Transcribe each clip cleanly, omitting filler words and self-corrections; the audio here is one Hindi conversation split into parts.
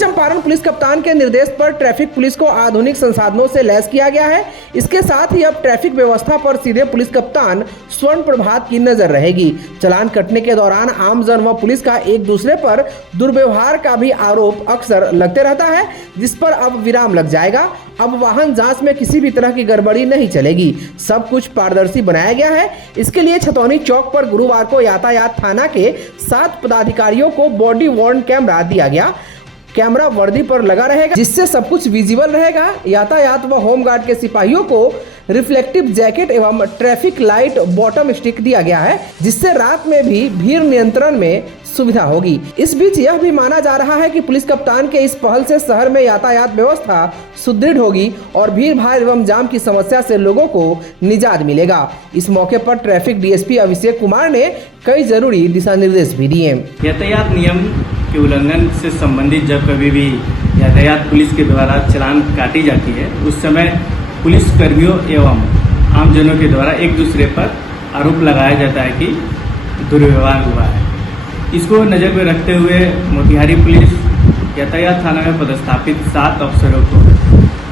चंपारण पुलिस कप्तान के निर्देश पर ट्रैफिक पुलिस को आधुनिक संसाधनों से लैस किया गया है। इसके साथ ही अब ट्रैफिक व्यवस्था पर सीधे पुलिस कप्तान स्वर्ण प्रभात की नजर रहेगी। चालान कटने के दौरान आमजन व पुलिस का एक दूसरे पर दुर्व्यवहार का भी आरोप अक्सर लगते रहता है, जिस पर अब विराम लग जाएगा। अब वाहन जांच में किसी भी तरह की गड़बड़ी नहीं चलेगी, सब कुछ पारदर्शी बनाया गया है। इसके लिए छतौनी चौक पर गुरुवार को यातायात थाना के 7 पदाधिकारियों को बॉडी वर्न कैमरा दिया गया। कैमरा वर्दी पर लगा रहेगा, जिससे सब कुछ विजिबल रहेगा। यातायात व होमगार्ड के सिपाहियों को रिफ्लेक्टिव जैकेट एवं ट्रैफिक लाइट बॉटम स्टिक दिया गया है, जिससे रात में भी भीड़ नियंत्रण में सुविधा होगी। इस बीच यह भी माना जा रहा है कि पुलिस कप्तान के इस पहल से शहर में यातायात व्यवस्था सुदृढ़ होगी और भीड़ भाड़ एवं जाम की समस्या से लोगों को निजात मिलेगा। इस मौके पर ट्रैफिक डीएसपी अभिषेक कुमार ने कई जरूरी दिशा निर्देश भी दिए। यातायात नियम के उल्लंघन से संबंधित जब कभी भी यातायात पुलिस के द्वारा चालान काटी जाती है, उस समय पुलिस कर्मियों एवं आमजनों के द्वारा एक दूसरे पर आरोप लगाया जाता है कि दुर्व्यवहार हुआ है। इसको नज़र में रखते हुए मोतिहारी पुलिस यातायात थाना में पदस्थापित 7 अफसरों को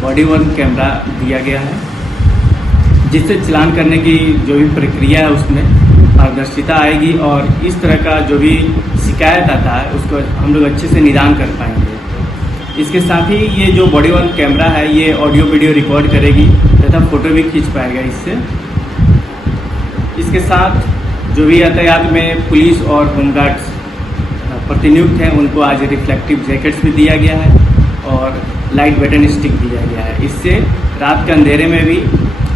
बॉडी वर्न कैमरा दिया गया है, जिससे चालान करने की जो भी प्रक्रिया है उसमें पारदर्शिता आएगी और इस तरह का जो भी शिकायत आता है उसको हम लोग अच्छे से निदान कर पाएंगे। इसके साथ ही ये जो बॉडी वर्न कैमरा है ये ऑडियो वीडियो रिकॉर्ड करेगी तथा फोटो भी खींच पाएगा इससे। इसके साथ जो भी यातायात में पुलिस और होमगार्ड्स प्रतिनियुक्त हैं उनको आज रिफ्लेक्टिव जैकेट्स भी दिया गया है और लाइट बटन स्टिक दिया गया है। इससे रात के अंधेरे में भी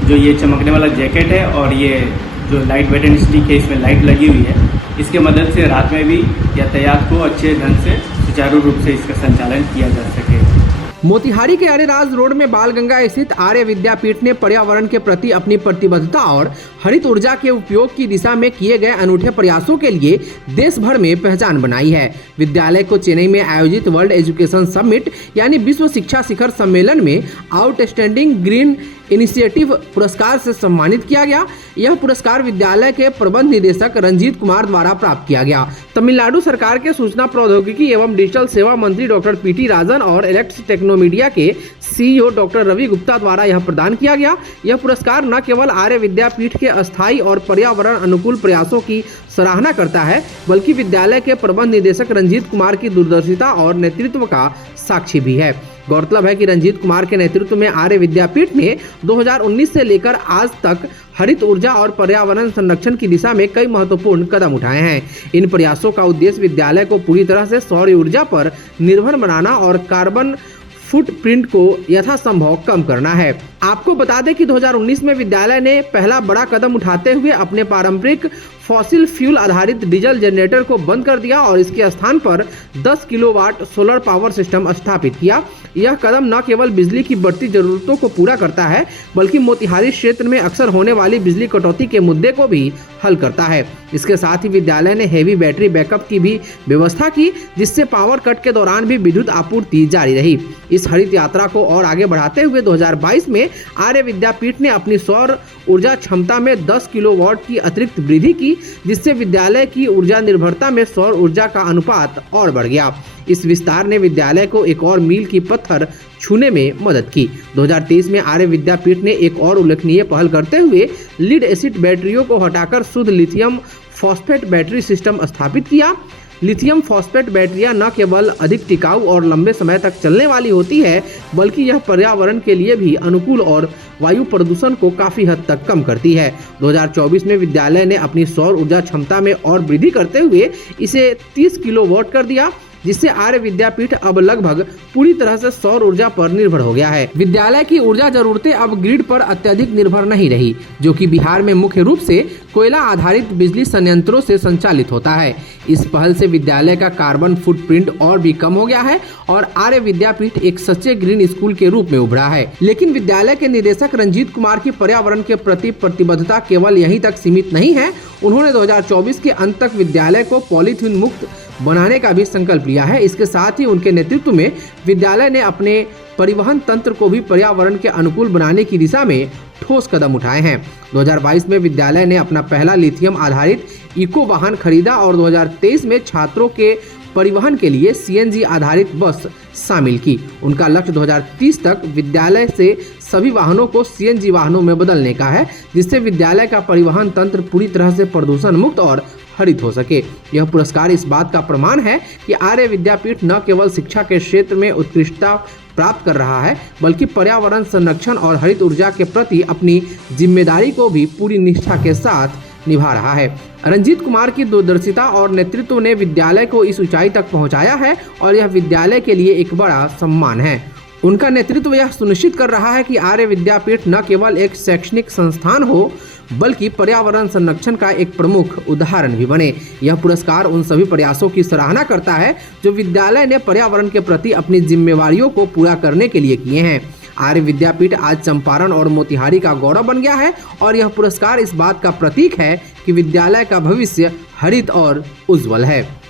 जो ये चमकने वाला जैकेट है और ये जो लाइट बटन स्टिक है इसमें लाइट लगी हुई है, इसके मदद से रात में भी यातायात को अच्छे ढंग से सुचारू रूप से इसका संचालन किया जा सके। मोतिहारी के अरेराज रोड में बालगंगा स्थित आर्य विद्यापीठ ने पर्यावरण के प्रति अपनी प्रतिबद्धता और हरित ऊर्जा के उपयोग की दिशा में किए गए अनूठे प्रयासों के लिए देश भर में पहचान बनाई है। विद्यालय को चेन्नई में आयोजित वर्ल्ड एजुकेशन समिट यानी विश्व शिक्षा शिखर सम्मेलन में आउटस्टैंडिंग ग्रीन इनिशिएटिव पुरस्कार से सम्मानित किया गया। यह पुरस्कार विद्यालय के प्रबंध निदेशक रंजीत कुमार द्वारा प्राप्त किया गया। तमिलनाडु सरकार के सूचना प्रौद्योगिकी एवं डिजिटल सेवा मंत्री डॉक्टर पीटी राजन और इलेक्ट्रिक टेक्नोमीडिया के सीईओ डॉक्टर रवि गुप्ता द्वारा यह प्रदान किया गया। यह पुरस्कार न केवल आर्य विद्यापीठ के अस्थायी और पर्यावरण अनुकूल प्रयासों की सराहना करता है, बल्कि विद्यालय के प्रबंध निदेशक रंजीत कुमार की दूरदर्शिता और नेतृत्व का साक्षी भी है। गौरतलब है कि रंजीत कुमार के नेतृत्व में आर्य विद्यापीठ ने 2019 से लेकर आज तक हरित ऊर्जा और पर्यावरण संरक्षण की दिशा में कई महत्वपूर्ण कदम उठाए हैं। इन प्रयासों का उद्देश्य विद्यालय को पूरी तरह से सौर ऊर्जा पर निर्भर बनाना और कार्बन फुटप्रिंट को यथासंभव कम करना है। आपको बता दें कि 2019 में विद्यालय ने पहला बड़ा कदम उठाते हुए अपने पारंपरिक फॉसिल फ्यूल आधारित डीजल जनरेटर को बंद कर दिया और इसके स्थान पर 10 किलोवाट सोलर पावर सिस्टम स्थापित किया। यह कदम न केवल बिजली की बढ़ती जरूरतों को पूरा करता है, बल्कि मोतिहारी क्षेत्र में अक्सर होने वाली बिजली कटौती के मुद्दे को भी हल करता है। इसके साथ ही विद्यालय ने हेवी बैटरी बैकअप की भी व्यवस्था की, जिससे पावर कट के दौरान भी विद्युत आपूर्ति जारी रही। इस हरित यात्रा को और आगे बढ़ाते हुए 2022 में आर्य विद्यापीठ ने अपनी सौर ऊर्जा क्षमता में 10 किलोवाट की अतिरिक्त वृद्धि की, जिससे विद्यालय की ऊर्जा निर्भरता में सौर ऊर्जा का अनुपात और बढ़ गया। इस विस्तार ने विद्यालय को एक और मील की पत्थर छूने में मदद की। 2023 में आर्य विद्यापीठ ने एक और उल्लेखनीय पहल करते हुए लीड एसिड बैटरियों को हटाकर शुद्ध लिथियम फॉस्फेट बैटरी सिस्टम स्थापित किया। लिथियम फॉस्फेट बैटरियां न केवल अधिक टिकाऊ और लंबे समय तक चलने वाली होती है, बल्कि यह पर्यावरण के लिए भी अनुकूल और वायु प्रदूषण को काफी हद तक कम करती है। 2024 में विद्यालय ने अपनी सौर ऊर्जा क्षमता में और वृद्धि करते हुए इसे 30 किलोवाट कर दिया, जिससे आर्य विद्यापीठ अब लगभग पूरी तरह से सौर ऊर्जा पर निर्भर हो गया है। विद्यालय की ऊर्जा जरूरतें अब ग्रिड पर अत्यधिक निर्भर नहीं रही, जो कि बिहार में मुख्य रूप से कोयला आधारित बिजली संयंत्रों से संचालित होता है। इस पहल से विद्यालय का कार्बन फुटप्रिंट और भी कम हो गया है और आर्य विद्यापीठ एक सच्चे ग्रीन स्कूल के रूप में उभरा है। लेकिन विद्यालय के निदेशक रंजीत कुमार की पर्यावरण के प्रति प्रतिबद्धता केवल यहीं तक सीमित नहीं है। उन्होंने 2024 के अंत तक विद्यालय को पॉलीथीन मुक्त बनाने का भी संकल्प लिया है। इसके साथ ही उनके नेतृत्व में विद्यालय ने अपने परिवहन तंत्र को भी पर्यावरण के अनुकूल बनाने की दिशा में ठोस कदम उठाए हैं। 2022 में विद्यालय ने अपना पहला लिथियम आधारित इको वाहन खरीदा और 2023 में छात्रों के परिवहन के लिए सीएनजी आधारित बस शामिल की। उनका लक्ष्य 2030 तक विद्यालय से सभी वाहनों को सीएनजी वाहनों में बदलने का है, जिससे विद्यालय का परिवहन तंत्र पूरी तरह से प्रदूषण मुक्त और हरित हो सके। यह पुरस्कार इस बात का प्रमाण है कि आर्य विद्यापीठ न केवल शिक्षा के क्षेत्र में उत्कृष्टता प्राप्त कर रहा है, बल्कि पर्यावरण संरक्षण और हरित ऊर्जा के प्रति अपनी जिम्मेदारी को भी पूरी निष्ठा के साथ निभा रहा है। रंजीत कुमार की दूरदर्शिता और नेतृत्व ने विद्यालय को इस ऊंचाई तक पहुंचाया है और यह विद्यालय के लिए एक बड़ा सम्मान है। उनका नेतृत्व यह सुनिश्चित कर रहा है कि आर्य विद्यापीठ न केवल एक शैक्षणिक संस्थान हो, बल्कि पर्यावरण संरक्षण का एक प्रमुख उदाहरण भी बने। यह पुरस्कार उन सभी प्रयासों की सराहना करता है जो विद्यालय ने पर्यावरण के प्रति अपनी जिम्मेवारियों को पूरा करने के लिए किए हैं। आर्य विद्यापीठ आज चंपारण और मोतिहारी का गौरव बन गया है और यह पुरस्कार इस बात का प्रतीक है कि विद्यालय का भविष्य हरित और उज्जवल है।